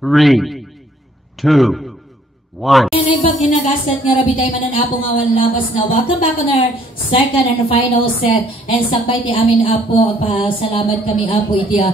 3, 2, 1. And ibang kinagasat nga rabi tayo manan apo nga wan labas na welcome back on our second and final set. And sabay ti amin apo, pasalamat kami apo iti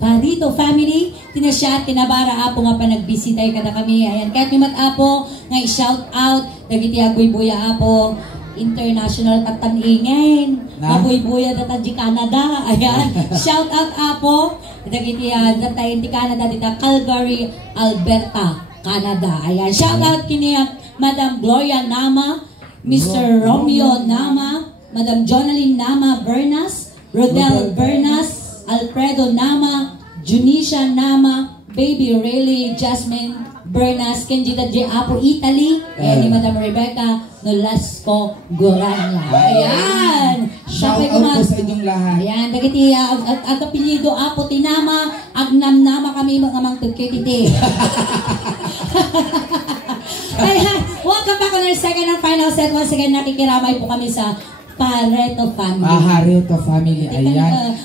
Parito family. Tinasya at kinabara apo nga panagbisitay kada kami. Ayan, kahit nimat apo nga i-shout out dagiti agoy-buya apo international tataningin. Mabuy-buya data di Canada. Ayan, shout out apo dagiti datayin ti Canada dita Calgary, Alberta, Canada. Ayan, shout out kini Madam Gloria Nama, Mr. Romeo Nama, Madam Jonaline Nama Bernas, Rodel Bernas, Alfredo Nama, Junisha Nama, Baby Rayleigh Jasmine Bernas, Kenji Tadje Apo Italy, ni Madam Rebecca Nolasco Goranya. Ayan, shout out po sa inyong lahat. Ayan, dagiti agapilido Apo Tinama, agnam nama kami mga mangtugkititi. Ayan, welcome back on our second and final set. Once again, nakikiramay po kami sa Pareto family. Pareto family, ayan.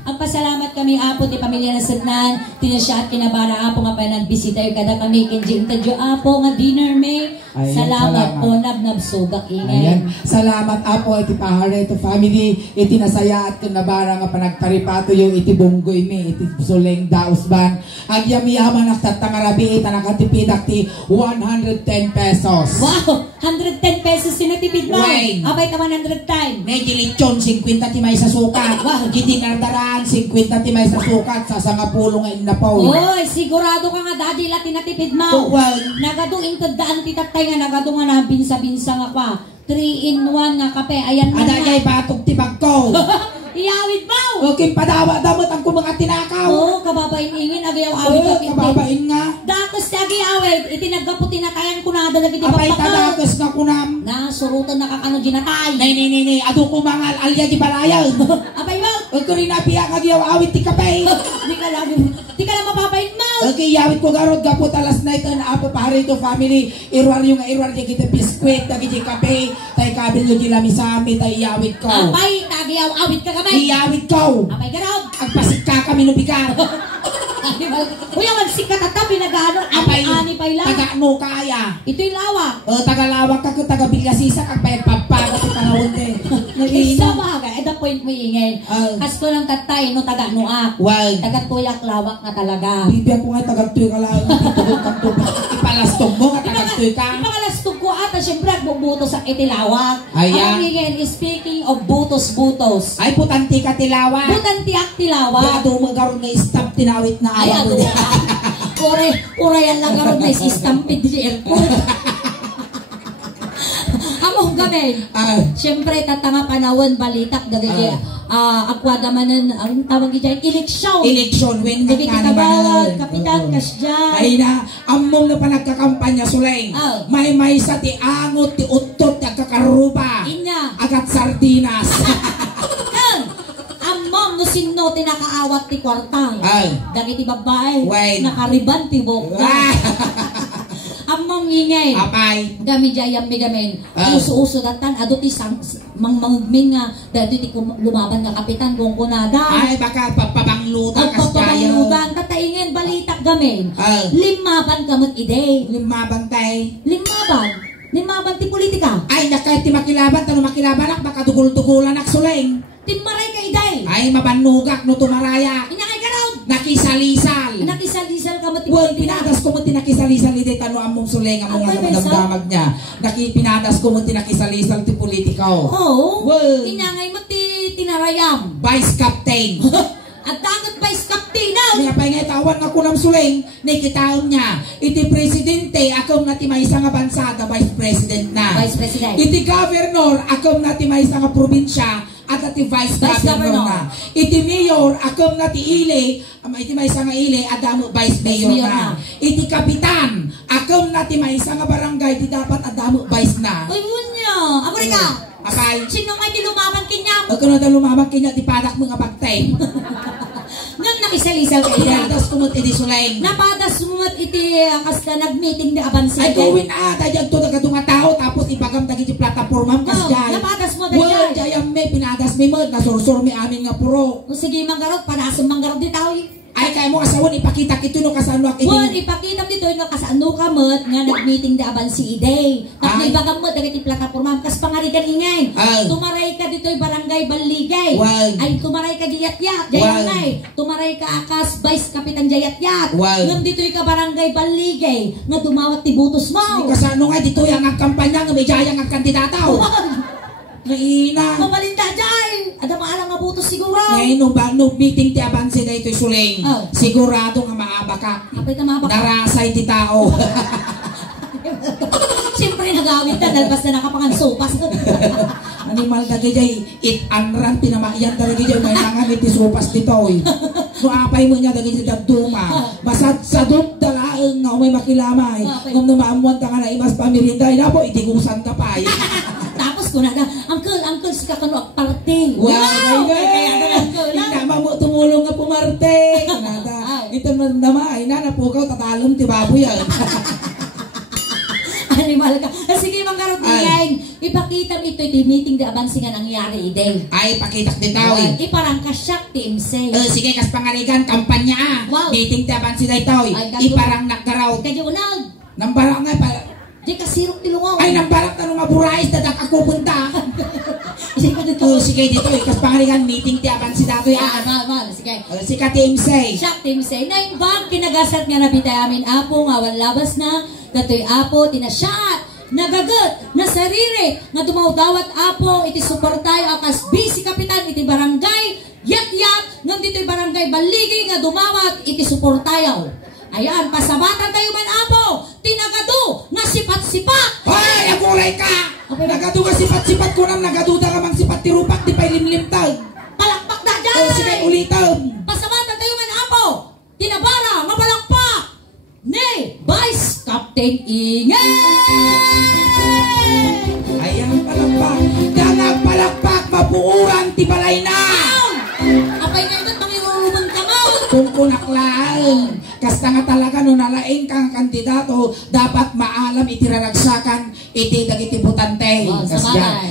Ang pasalamat kami apo ti pamilya na Sednan, tinasya at kinabara apo nga pa nagbisita yung kada kami kinjing tadyo apo nga dinner may. Ayan, salamat po nabsugak ingay. Ayan, salamat apo iti Pareto family, iti nasaya at kinabara nga panagtaripato yung iti bunggoy mi, iti suleng dausban. Agyami-yaman naktatangarabi ita nakatipidak ti 110 pesos. Wow, 110 pesos sinatipid mo. Wayne. Abay ka 100 time. Medyo lechon, 50 ti may sa sukat. Wow, hindi nardaraan, 50 ti may sa sukat. Sasangapulo nga inapaw. Oy, sigurado ka nga daddy lati natipid mo. Well, nagado intadaan ti tatay nga nagado nga na binsa-binsa nga pa. 3-in-1 nga kape. Ayan mo. Adagay batog ti bagko. Iyawid mo! Okay, padawa damot ang kumanga tinakaw. Oo, kababain ingin, agayaw awit ka kinti. Kababain nga. Dakos na agiyawid, itinagapo tinatayan ko na dalag iti Apay papaka. tadakos na kunam. Na, surutan na kakano ginatay. Nay, ado kumangal alya di balayan. Apay mo! Huwag ko rin napiyak agyaw awit ti kapay. Di ka lang mapapain mo! Okay, yawit ko garod gapot alas na ito na apo Pareto family. Irwar yung di kita biskwit, dagi di kape. Tay kabil yung dilamisami, tay yawit ko. Apay, tagayaw awit ka kamay. Iyawit ko. Apay garod. Agpasit ka kami nubigar. Kuya, magsikat at pinag-ano, ani pa ilang. Taga-ano kaya. Ito'y lawak. Tagalawak ka, taga-bilyasisa, kagpayag pagpagat ito na hunde. Isa ba ka? At the point mo ingay. Kasto lang tatay, no, taga-nuak. Well, Taga-tuyak lawak na talaga. bibigyan ko nga taga-tuy ka lang. Ipalastog mo nga taga-tuy ka. Ipakalastog ko ata, syempre, bubutos sa itilawak. Ayan. Ang ingay, speaking of butos-butos. Ay, putanti ka tilawa. Butantiak tilawak. Gado mo garon na istab tinawit na Ay, awa ano mo. Ure yan lang karoon na istampid di airport. Among gabi. Siyempre, tatanga panahon, balitak, dagay akwada manan, ang tawag dyan, eleksyon. Eleksyon, win nga Dagay ka kitabawag, kapitan, kasdyan. Ay na, among na panagkakampanya suleng. May sa ti angot, ti utot, ti agkakaruba. Inya. Agat sardinas. Among no sino tinakaawat ti kwartang. Dagay ti babae. Wait. Nakariban ti bokda. Among ingay. Apay. Gami jayam mi gamen. Uso-uso datan ado ti mangmangmin nga dado ti lumaban nga kapitan kung kunada. Ay baka papabanglutan kas jayo. Papabanglutan tataingen balitak gamen. Limaban kamot ide. Limabang tay. Limaban ti politika. Ay nakay ti makilaban tano makilaban ak baka dugul-dugulan ak suleng. Tinmaray ka iday. Ay mabanugak no tumaraya. Inyakay ka raw. Nakisalisal. Nakisalisal kamot ti Well, politika. pinadas ko mo tinakisalisal ide tano among suleng among Ay, may damdamag niya. Pinadas ko mo tinakisalisal ti politikaw. Oo. Well, Inyangay mo ti tinarayam. Vice Captain. At dagat vice captain na. May apay nga itawan nga kunam suleng, nakitaon niya. Iti presidente, akong nati may isang nga bansa, vice president na. Vice president. Iti governor, akong nati may isang nga probinsya, at ati vice governor na. Iti mayor, akong nati ile, iti may isang nga ile, adamo vice mayor na. Iti kapitan, akong nati may isang nga barangay, di dapat adamo vice na. Uy, munya. Ako rin ka. Apay. Sino nga di lumaban kinyam? Huwag ka na lumamang kanya, di padak mga bagtay. Nang nakisalisal ka ide. Pinadas kumot iti suleng. Napadas mo iti kasta nag-meeting ni abansi. Ay gawin tayo to nagadunga tao tapos ibagam tagi ti plataporma kasjay. Napadas mo Well, dayay. jayam me pinadas me mo nasursur me amin nga puro. O sige manggarot, panasan manggarot di tao. Ay Ay kay mo asawan ipakita kito no kasano ak Wan, ipakita dito nga kasano ka mat nga nag-meeting da aban si Iday. Tapos ibaga mo dagiti plataporma kas pangarigan ingay. Tumaray ka dito barangay Baligay. Ay tumaray ka Jayat-yat, Jayangay. Tumaray ka akas Vice Kapitan Jayat-yat. Ngam dito ka barangay Baligay nga dumawat ti butos mo. Kasano nga dito yang ang kampanya nga may jayang ang kandidataw. Naina. Mabalinda jay. Ada maalang nga butos siguro. Ngayon no meeting ti abanse da ito'y suling. Sigurado nga maabaka. Apay ta maabaka. Narasay ti tao. Siyempre nagawin ta dalpas na nakapangan sopas. Animal da gajay it anran pinamayan da gajay may nangamit ti sopas dito oy. No apay mo niya da gajay dagduma. Basad sadok dalaeng nga may makilamay. Ngam no maamuan ta nga na imas pamirinday na po itigusan ka pa. Tapos ko na uncle sa kakano parte. Wow, nama mo tumulong nga pumarte. Ito naman ay nanapukaw tatalong ti baboy yan. Animal ka. Sige mangkarot ngayon. Ipakita ito di meeting di abansi nga nangyari ide. Ay pakitak di tao eh. Iparang kasyak ti imse. Sige kas pangarigan kampanya meeting ti abansi di tao eh. Iparang nagkaraw. Kadyo unag. Nambarang nga pa. Di kasirok ti lungaw. Ay nambarang tanong maburais dadak ako punta. Sige dito eh. Kas pangarigan meeting ti abansi dato eh. Sige. Sige ti imse. Siyak ti imse. Naimbang kinagasat nga nabitay amin apo nga walabas na. Katoy apo tinasyat. Nagagat na sariri nga dumawdawat apo iti suportayo akas busy kapitan iti barangay Yat-yat ngam dito'y barangay Baligay nga dumawat iti suportayo. Ayan, pasabatan tayo man apo tinagado nga sipat-sipat. Ay, aguray ka! Nagado nga sipat-sipat ko nang nagaduda ka mang sipat tirupak di pa'y limlimtag. Palakpak na dyan! Sige, ulitan. Pasabatan tayo man apo tinabara nga palakpak ni Vice Captain Ingay! Ayan palakpak. Dangag palakpak, mapuuran, tibalay na! Apay na ito't mangirurumang kamaw! Kung kunaklaan, kasta nga talaga no nalaing kang kandidato, dapat maalam itiraragsakan, iti dagiti butante.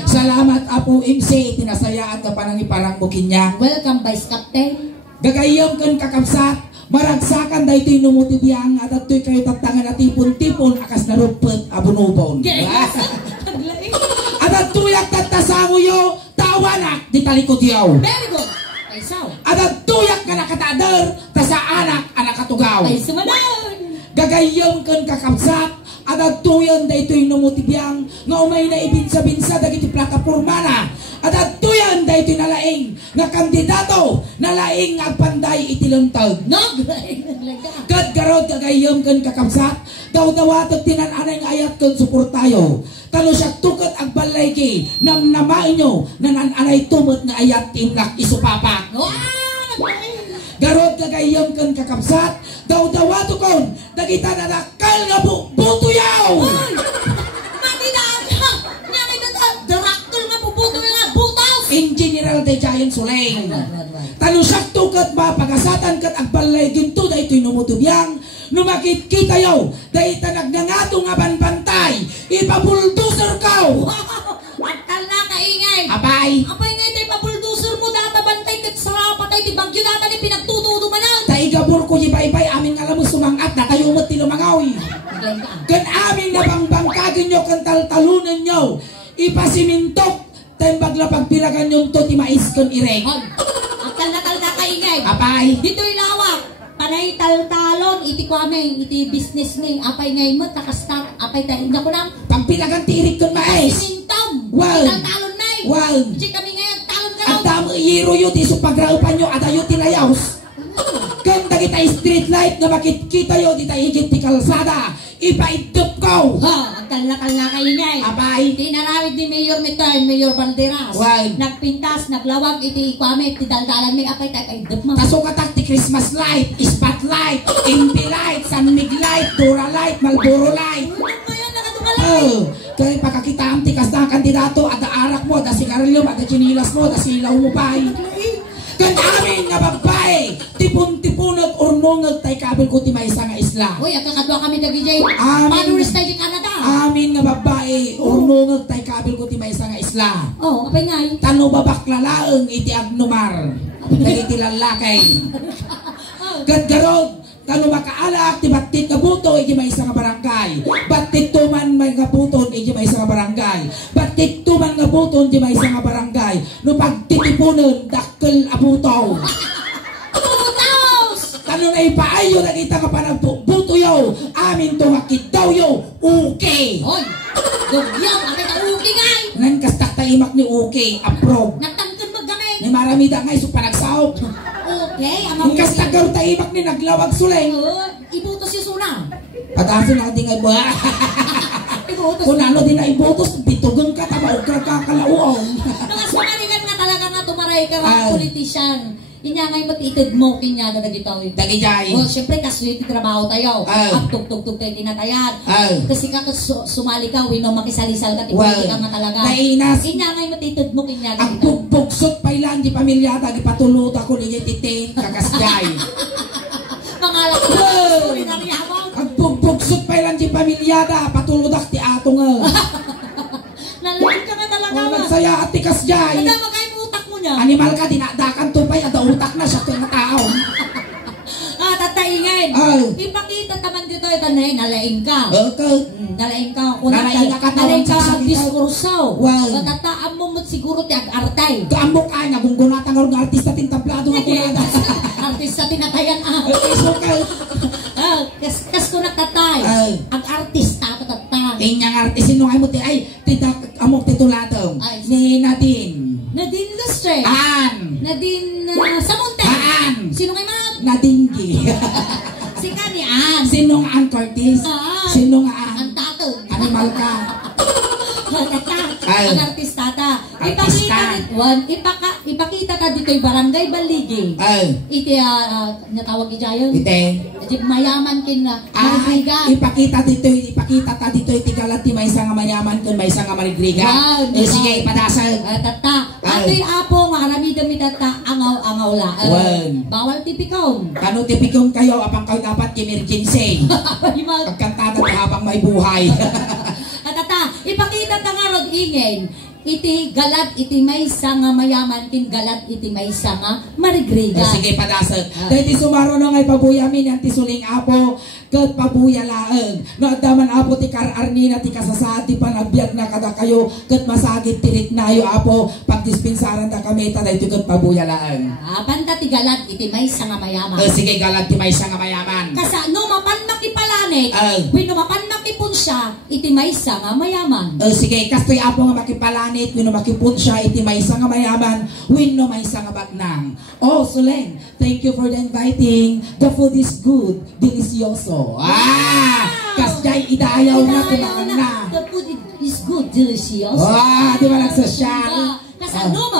Salamat apo MC, itinasayaan ka pa nang iparang bukin niya. Welcome Vice Captain. Gagayam kan kakabsat, maragsakan da ito'y numutibiyang at ito'y kayo tatangan na tipon-tipon akas na rupet abunubon. At ito'y tatasamo yo, tawanak di talikod yaw. Very good. Ay saw. At ito'y ka nakatadar, tasa anak katugaw. Ay sumanan. Gagayam kan kakabsat, at ito'y da ito'y numutibiyang nga umay na ibinsa-binsa dagiti plataporma na. At atoyan da ito'y nalaing nga kandidato nalaing nga panday itilantag. Kat garod kagayam kan kakabsat daw-dawatot tinananay nga ayat kan suportayo. Talo siya tukat ag balayki nang namain nyo nanananay tumot nga ayat tinlak isupapak. Garod kagayam kan kakabsat daw-dawato kon dagita na nakal nga buto yaw. In general de Giant Suleng. Talusak tukat ba pagasatan kat agbalay ginto da ito'y numutubiyang. Numakit kita yaw. Da itanag na nga itong abanbantay. Ipabuldoser kaw. Akal na kaingay. Abay. Abay nga ito ipabuldoser mo data bantay kat sarapa tayo. Di bagyo data ni pinagtutudo manan. Taigabur ko yibay-bay amin nga lamus sumangat na tayo umot tilumangawi. Kan amin na bangbangkagin nyo kan taltalunan nyo. Ipasimintok. Tembag la pagpiragan yung to ti mais kon irek. Akal na kaingay. Apay. Dito'y lawak. Panay taltalon iti kwame iti business ni apay ngay mo takastar apay tayo na ko nang pagpiragan ti irik kon mais. Simintam. Wow. Taltalon nay. Wow. Iti kami ngayon talon ka at damo iro yu ti supagraupan nyo at ayo ti layaws. Kanda kita street light na makikita yo di tayo higit ti kalsada. Ipaidop ko. Ha, akal na kaingay. Abay. Tinarawid ni Mayor Mitoy, Mayor Balderas. Wow. Nagpintas, naglawag, iti ikwame, ti daldalan may apay tayo kaidop mo. Tasukatak ti Christmas light, spotlight, MP light, San Mig light, Dura light, Marlboro light. Ngayon, nakatumalay. Kaya pagkakita ang tikas na kandidato, ada arak mo, ada sigarilyo, ada chinilas mo, ada silaw mo pa. Kanda amin nga babae, tipon-tipunag urnungag tay kabil ko ti maysa nga isla. Uy, kakadwa kami na DJ. Followers tayo di Canada. Amin nga babae, urnungag tay kabil ko ti maysa nga isla. Oh, apay ngay. Tano babak lalaeng iti agnumar. Dagiti lalakay. Gadgarod, tano makaalak, ti batit nga buto, iti may isa nga barangay. Batit tuman may nga buton, iti may isa nga barangay. Batit tuman nga buton, iti may isa nga barangay. No pagtitipunon, dakkel abuto. Tano na ipaayo, nakita ka pa ng buto yo. Amin to ngakit daw yo, okay. Hoy, gugyaw, kami ka uki ngay. Nan kastak taimak ni okay, approve. Nagtangkad maggamay. Ni maramida ngay, so panagsaop. Okay, ang Ang kastak gaw taimak ni naglawag sulay. ibutos yung suna. Pataso na di ngay ba? Ibutos. Kung ano din na ibotos, bitugang ka, tabaw ka kakalauong. Mga sumaligan nga talaga nga tumaray ka mga politician. Inya ngay matitid mo kinya na nagitaw. Dagijay. Oh, syempre kasi trabaho tayo. At tug-tug tayo tinatayan. Kasi ka sumali ka, wino makisalisal ka, tipuli ka nga talaga. Nainas. Inya ngay matitid mo kinya na Ang pugpugsot pa ilan di pamilyata, di patulot ako niya titing kakasjay. Pangalan ko, kulinarya mo. Ang pugpugsot pa ilan di pamilyata, patuludak ti ato nga. Nalalit ka nga talaga ba? Nagsaya at ti kasjay. Nada magay mo utak mo niya. Animal ka, dinadakan tupay, ada utak na siya nga tao. Tataingin. Ipakita taman dito ito na nalaing ka. Okay. Nalaing ka. Nalaing ka, Nalaing ka tawag sa diskursaw. Wow. Natataan mo mo siguro ti ag-artay. Kaambok ka nga, kung gunatan nga rin artista tintablado nga kunada. Artista tinatayan So ka, kas ko natatay. Ag-artista tatatay. inyang artist, sino nga mo ti, ay, tidak, amok titulado. Ay. Ni Nadine. Nadine Lustre. Nadine Samonte. Sino kayo mga? Nadinggi. Si Kani Ann. Sino nga ang Curtis? Sino nga ang Ang tato. animal ka? Ang artista ta. Ipakita ta dito yung barangay Baligi. Iti natawag ijayon. Ite. Mayaman kin na. Marigriga. Ipakita ta dito iti galat ti may nga mayaman kun may nga marigriga. Wow, Sige, ipadasag. Tata. Ato'y apo nga arami dami tata angaw la. Bawal tipikong. Kano tipikong kayo apang kayo dapat emergency. Pagkantada ti habang may buhay. Tata, ipakita ta nga rod ingin. Iti galat iti may nga mayaman kin galat iti may nga marigriga. Sige, padasag. Dahil ti sumaro na ngay pabuyamin yan ti suling apo kat pabuya laeng. No daman apo ti kararnina ti kasasaad ti panagbiag na kada kayo kat masagit tirit nayo apo pagdispensaran ta kami ta dahil kat pabuya laeng. Panta ti galat iti may nga mayaman. Sige, galat ti may nga mayaman. Kasa no mapan makipalanit, wino mapan makipun siya iti may nga mayaman. Sige, kastoy apo nga makipalanit, wino makipun siya iti may nga mayaman, wino may nga bagnang. Oh, Suleng, thank you for the inviting. The food is good, delicioso. Kasjay idayaw na kumakan na. The food is good, delicious. Di ba nagsasyal? Kasa no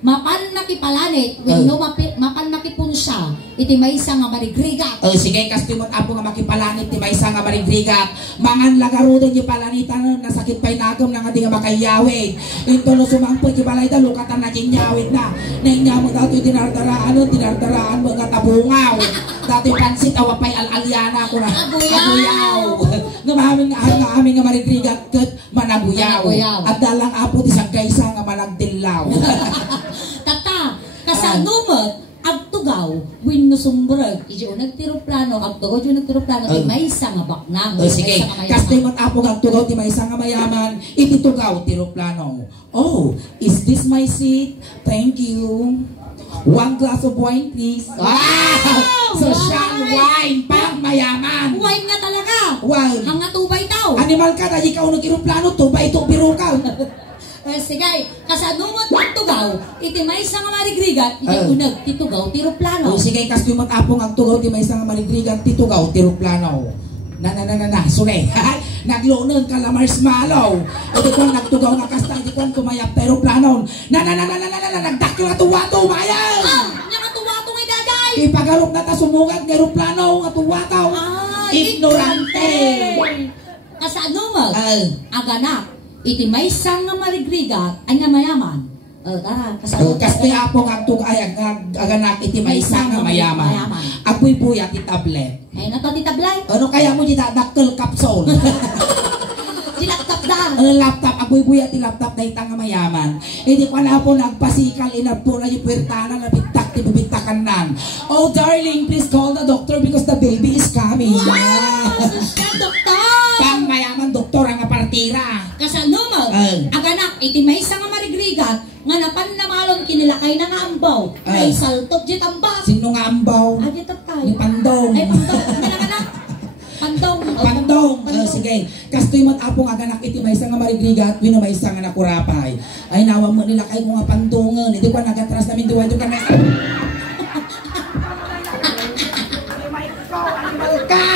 mapan makipalanit, wino mapan makipun siya iti may nga marigrigat. Sige, kastimot apo nga makipalanit ti may nga marigrigat. Mangan lagaro din yung palanitan na sakit pa'y nagam na nga di nga makayawid. Ito no sumangpo ti balay da lukatan na kinyawid na. Naingya mo dato yung dinardaraan mo nga tabungaw. Dati pansit awa pa'y alalyana ko na. Abuyaw. Nga amin nga marigrigat kat manabuyaw. At dalang apo ti sagaysa nga managdilaw. Tata, kasanumot agtugaw win no sumbrag ijo nagtiroplano agtugaw jo nagtiroplano ti maysa nga baknang. Sige, kastimot apo nga agtugaw ti maysa nga mayaman iti tugaw tiroplano. Oh, is this my seat? Thank you. 1 glass of wine, please. Wow! Social wine, pang mayaman. Wine nga talaga. Wine. Ang nga tubay daw. Animal ka, dahil ikaw nag-iroplano, tubay itong biro ka. Sige, kasanumot ng tugaw, iti may nga marigrigat, iti unag, titugaw, tiroplano. Sige, kastimot apo nga tugaw, ti may nga marigrigat, titugaw, tiroplano. Sule. Naglunon ka la marshmallow. Ito ko nagtugaw nga kasta, ito ko kumayap aeroplano. Nagdakyo nga tuwato, mayan! Nakatuwato ngay daday! Ipagarop na ta sumugad nga aeroplano, nga tuwataw. Ignorante! Kasanumot, aganak, iti may nga marigrigat, ay nga mayaman. Tara, Kaste apo nga tugay aganak iti may nga mayaman. Apoy buya ti tablet. Ay nato ti tablet. Ano kaya mo di dakkel capsule? Ti laptop da. Laptop apoy buya ti laptop dayta nga mayaman. Hindi ko na po nagpasikal inabpo na yung puwertana na bitak karagatak ti bubitakan nan. Oh darling, please call the doctor because the baby is coming. Wow! Sosyal, doktor! Pang mayaman doktor ang apartira. Kasano mo? Aganak, iti may isa nga marigrigat, nga napan namalon kinilakay na nga ambaw. Ay saltot di tambak. Sino nga ambaw? Agitat tayo. Ni Pandong. Ay, Pandong. Ganaganak. Pandong. Pandong. Sige. Kastoy mo't apong aganak iti may isang nga marigrigat, wino may isang nga nakurapay. Ay nawang mo nilakay ko nga pandongan. Hindi ko nagatras namin duwa ito ka na. Ka!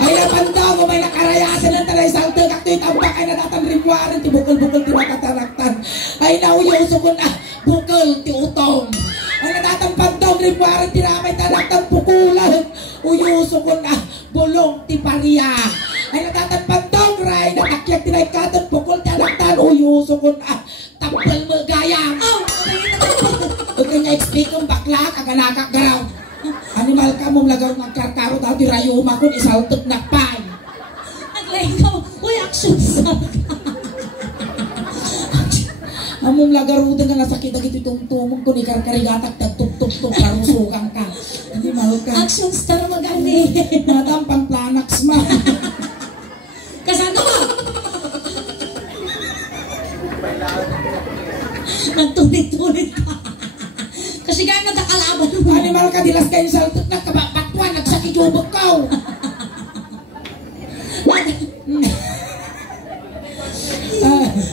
Ay napandang mo may nakarayasan ng talay salto kaktoy tambak ay nadatan rimwaran ti bukol-bukol ti makataraktan ay nauyuso ko na bukol ti utong ay nadatan pandang rimwaran ti ramay taraktan pukulan uyuso ko na bulong ti pariya ay nadatan pandang ray natakyat ti naikatan bukol ti taraktan uyuso ko na tapal magayang o kanya explain kong bakla kaganakak garaw. Animal ka mong lagaw ng karkaro dati rayuma kung isaltot na pay. Naglaing ka, uy, action sa Among lagarudan ka nasakit na itong tumong kung ikarkarigatak tagtuk-tuk-tuk karusukan ka. Animal ka. action star magani. Madam pang planax ma. Kasano mo? Nagtulit-tulit ka. Kasi gano'n nagkakalaban mo. Animal ka dilas kayo saltot na kabapatuan nagsakit ubok ka.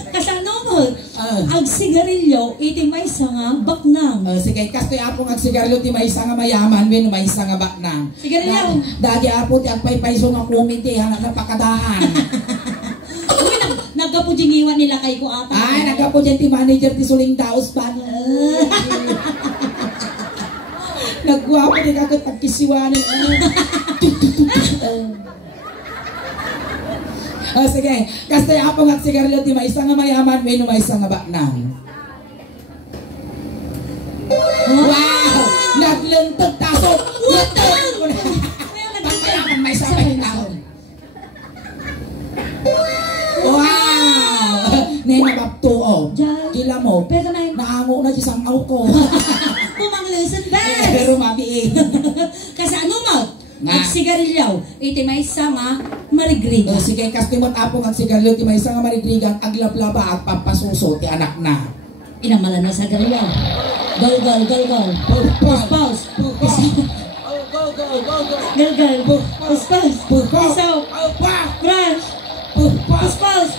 Kasano mo? Ang sigarilyo, iti may nga baknang. Sige, kastoy apong ang sigarilyo ti may isa nga mayaman, win may isa nga baknang. Sigarilyo. Dagi apo ti agpay-payso nga kumiti, hanap na pakadaan. Uy, nagkapudingiwan nila kay ko ata. Ay, nagkapo dyan ti manager ti Suling Daos pa. Nagwapo di kagat pagkisiwanin. Sige, kasi apong at sigarilyo ti may isa nga mayaman, may may isa nga baknang. Wow! Naglentag taso! Lentag! Pagkayaman may isa may taon. Wow! Nena baptuo. Kila mo, Pero na naango na si sangaw ko. pumanglusan ba? Pero mabiing. Kasi ano mo? Nga. Ang sigarilyo, iti may nga marigriga. Sige, kastimot apong ang sigarilyo ti may isa nga marigrigan aglablaba at pampasuso ti anak na. Inamalan na sa sigarilyo. Gol. Pause. Gol. Pause. Isaw. Crash. Pause.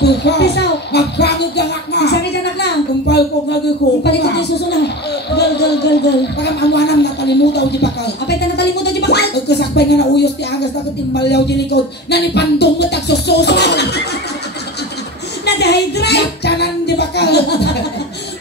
Isaw. Magkangod ka ngak na. Sakit anak na. Kumpal ko ngagi ko. Palikot yung susunod. Gol. Pagkamawanam na talimutaw di bakal. Apay ta natalimutan di bakal. Kasakpay nga na uyos ti agas na katimbalyaw di likod. Nanipandong mo tagsususo. Nadahydrate. Yakchanan di bakal.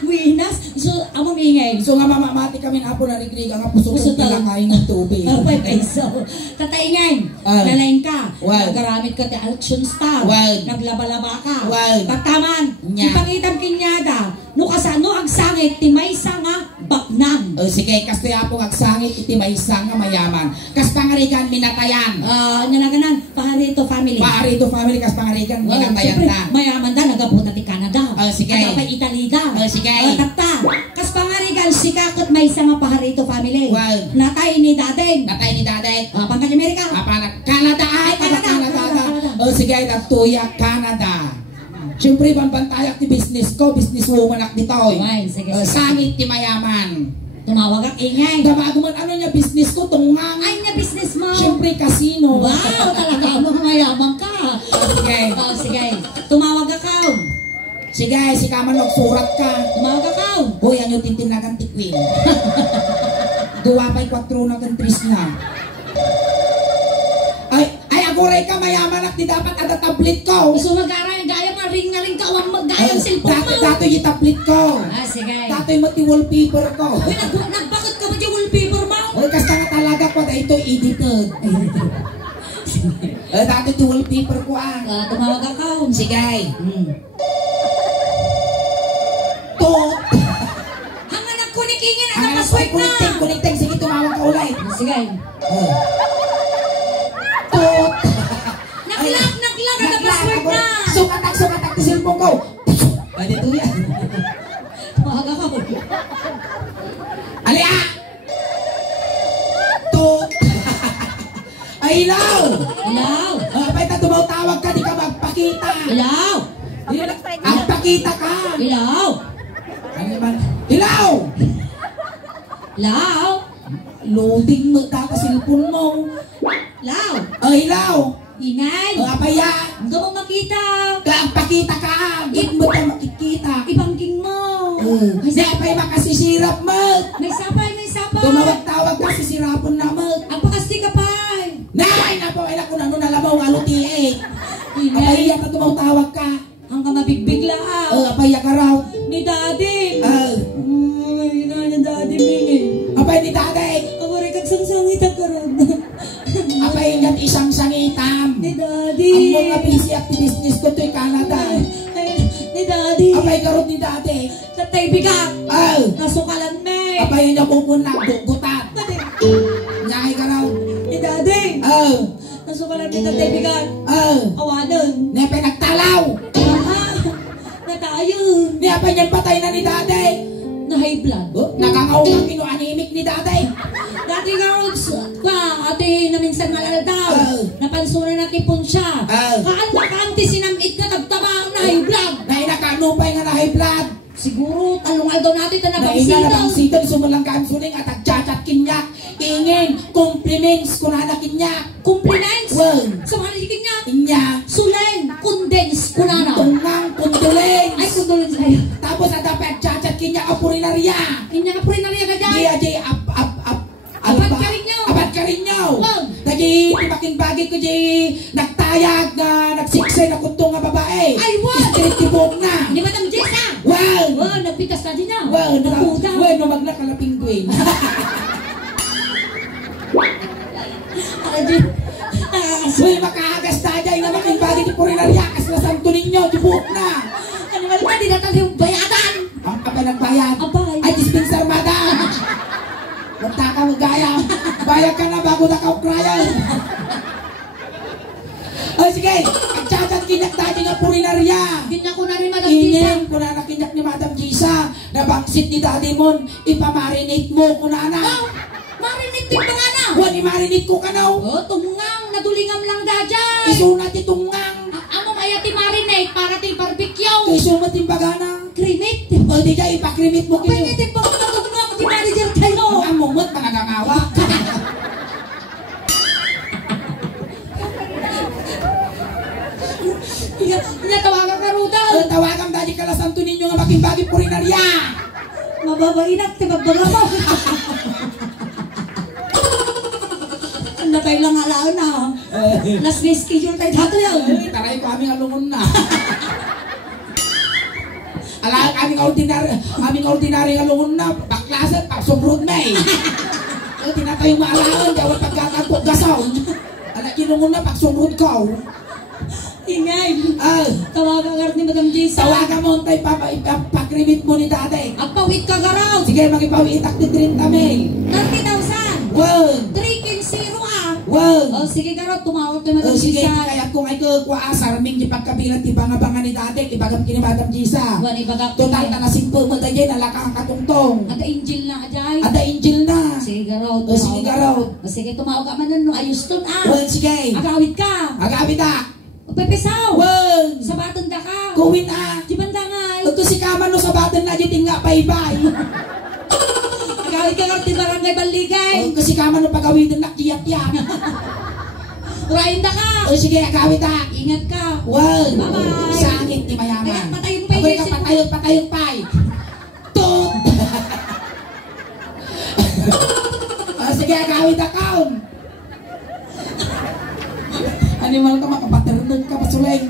Winas. So, amo mingay. So nga mamamati kami na po narigrig ang puso ko tilakay ng tubig. Apay peso. Tataingan. Nalain ka. Wow. Nagaramit ka ti action star. Wow. Naglaba-laba ka. Wow. Tataman. Nya. Ipangitam kinyada. No kasano ang sangit ti may nga baknang. Sige, kastoy apong agsangit iti may isa nga mayaman. Kas pangarigan minatayan. Nanaganan, Pajarito family. Pajarito family kas pangarigan minatayan Siyempre, ta. mayaman da, nagapunta ti Canada. Sige. Nagapay Italy da. Sige. Tatta. Kas pangarigan, si kakot may nga Pajarito family. Wow. Natay ni Dadeng. Natay ni daday. Pangkanya Amerika. Canada ay Canada. Sige, tatuya Canada. Siyempre, pampantayak ti business ko, business woman ak ditoy. Sige. Sangit ti mayaman. Tumawag ang ingay. Dabago man ano niya business ko, tungang. Ay, na business mo. Siyempre, casino. Wow, talaga mo mayabang ka. Sige. Sige. Tumawag ka. Sige, si Kaman magsurat ka. Tumawag ka. Hoy, anyo tintinagan ti Queen. Duwa pa'y 4 na kantris na. Ay, aguray ka mayaman ak di dapat ada tablet ko. Gusto mag-aray, gaya mo, ring na ring ka, huwag mag-gaya ang cellphone mo. Dato'y yung tablet ko. Sige. Dato'y mati wallpaper ko. Uy, nagbakit ka ba dyan wallpaper mo? Hoy, kasta nga talaga ko na ito edited. Dato'y ti wallpaper ko Tumawag ka. Sige. Tot. Hanga nagkunikingin at napaswag na. Connecting. Sige, tumawag ka ulay. Sige. Tot. Naglag, at napaswag na. Sukatak ti cellphone ko. Pwede to yan. Tumawag ka. Ilaw! Ano man? Hilaw! Law! Loading mo ta ka cellphone mo. Law! Hilaw! Ingay! Apaya! Ang mo makita! Pakita ka! Gid mo ta makikita. Ibangging mo! Di apay makasisirap mo. May sapay, may sapay! Tumawag-tawag ka sisirapon na mo. Ang pakasti ka pa! Nay! Napo, ila ko na ano nalabaw aluti eh. Ingay! Apaya ka tumawag ka. Hanggang mabigбig law! Apaya ka raw. Ni Daddy! Ay, ni Daddy Ming. Apay ni tatay. Ako rin kagsang-sangit ang karoon. Apay yan isang sangitam. Ni Daddy! Ang mga busy activities ko to'y Canada. Ay, ni Daddy! Apay karot ni tatay. Tatay bigat! Nasukalan me! Apay niya pupunta, gugutat. Nyakay ka raw. Ni Daddy! Nasukalan me tatay bigat! Awanan! Nepe nagtalaw. Natayon! Ni apay niyan patay na ni tatay. Na high blood. Nakangaw kang kinuanimik ni tatay. Dati nga Rods, ate na minsan malaladaw. Napansunan na kipon siya. Kaan ba kaanti sinamit na tagtabang na high blood. Nainakanupay nga na high blood. Siguro, talungal daw natin na Naina na bang nabangsitan. sitan sumulang kansuning at agchat kinyak. Ingin, compliments kunana kinyak. Compliments? Well. Sa mga nalikin niya. Inya, Suleng, condense, kunana. tungang kunduleng. Ay, condolence sa'yo. Tapos at agchat kinyak apurinarya. Kanya ka prinarya ka dyan. Jay, Abad ka rin nyo. Abad ka rin nyo. Wow. Nagi, timaking bagay ko, Jay, nagtayag na nagsiksay na kuntong nga babae. Ay, wow. Istrikibog na. Ni Madam Jessa. Wow. Wow, nagpitas na din na. Wow, Nakuda. no magnakalapingguin. Uy, makaagas na dyan na making bagay ni Purinarya kas na santo ninyo, tibuk na. Ano ba naman, di natin yung bayadan. Ang kapay nagbayad. Abay. Ay, dispenser madam. Wata ka magaya. Bayag ka na bago na ka-ukrayan. Ay, sige. Ang tsatsat kinyak tayo nga Purinarya. Ginya ko na rin Madam Jessa. Inin, kunana kinyak ni Madam Jisa. Nabangsit ni Daddy Mon. Ipamarinate mo, kunana. Oh, marinit din ba nga na? Wani marinate ko ka na. Oh, tungang, nadulingam lang dyan. Isunat itungang. Amo kaya ti marinate para ti barbecue. Isunat imbagana. Krimit. O di ka ipakrimit mo kayo. Pwede pa mga tungang ti manager kayo. Ang mumot, mga gangawa. Natawagan ka Ruda. Tawagan dahil kalasanto ninyo nga makimbagi Purinarya. Mababainak, ti magbaga mo. Ang nakay lang alaan na. Last day schedule tayo dato yun. Taray ko aming alungon na. Alaan aming ordinary alungon na. Baklasan, pagsumrod na eh. Tinatayong maalaan, gawat pagkakagpok gasaw. Anak kinungon na pagsumrod ko. Ingay. Tawagan ka ni Madam Jessa. Tawagan mo tayo pakrimit mo ni dati. At pawit ka garaw. Sige, magipawitak ni 30 mil. 30,000. Wow. 3-0 ah. Wow. Oh, sige garaw, tumawag kay Madam Sige, Jessa. kaya kung ay kuasar, ming ipagkabilan, ibangabangan ni dati, ibagam kini Madam Jisa. Buwan ibagak. Total na nasimpo mo tayo, nalakang katungtong. Ada angel na ajay. Ada angel na. Sige garaw. O sige garaw. Sige, tumawag ka man no. Ayos to ah. Well, sige. Agawid ka. Agawid na. Pepesaw. Well. Sa batan da ka. Kuwin na. Di banda nga. Ito si Kaman no sa batan na dito nga bye-bye. Agawid ka lang ti barangay Baligay. Ito si Kaman no pagawidan na kiyat-kiyat. Urain da ka. O sige, agawid na. Ingat ka. Well. Bye-bye. Sangit ni mayaman. Kaya patayin pa Ako'y yung isip mo. patayog pay. Tut. Sige, agawid na kaon. Animal ka makapaterunod ka pasuleng.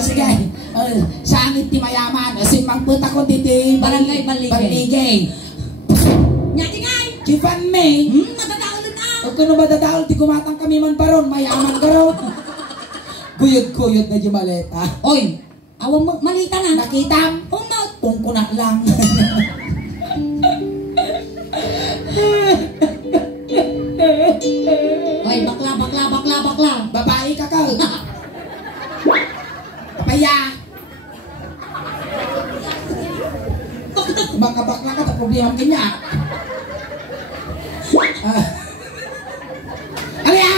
Sige. Sangit ni mayaman. Simpang puta ko dito. Barangay Baligay. Baligay. Nyati ngay. Kifan me. Matataulad na. Huwag ko na madadaol. Di kumatang kami man paron. Mayaman ka raw. Kuyod-kuyod na yung maleta. Oy. Awang malita na. Nakitam. Umot. Tungkunak lang. Oy, bakla. Babae ka ka. Kapaya. Makabakla ka ta problema kanya. Alya.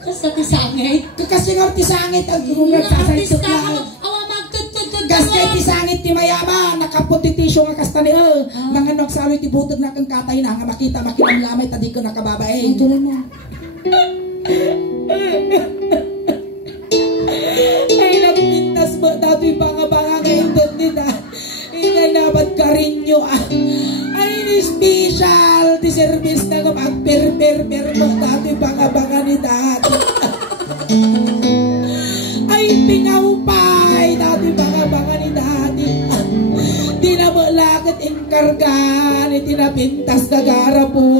Kasta ti sangay. Magkasingar ti sangit ang nagsasalito Artista ka lang. awa magtututut. Gaskay ti sangit ti mayama, nakapotitisyo nga kasta ni mga nagsaloy ti butog na kang katay na, nga makita ang lamay, tadi ko nakababae. Ay, tuloy mo. Ay, nagpintas mo, dato'y banga-banga ngayon doon nila. Inay naman karinyo, ay, ni-special, di service na nga mag-per-per-per mo, dato'y banga-banga ni dati. Ay, pingawpay, dato'y banga-banga ni dati. Di na mo lakit inkargan, itinapintas na garapon.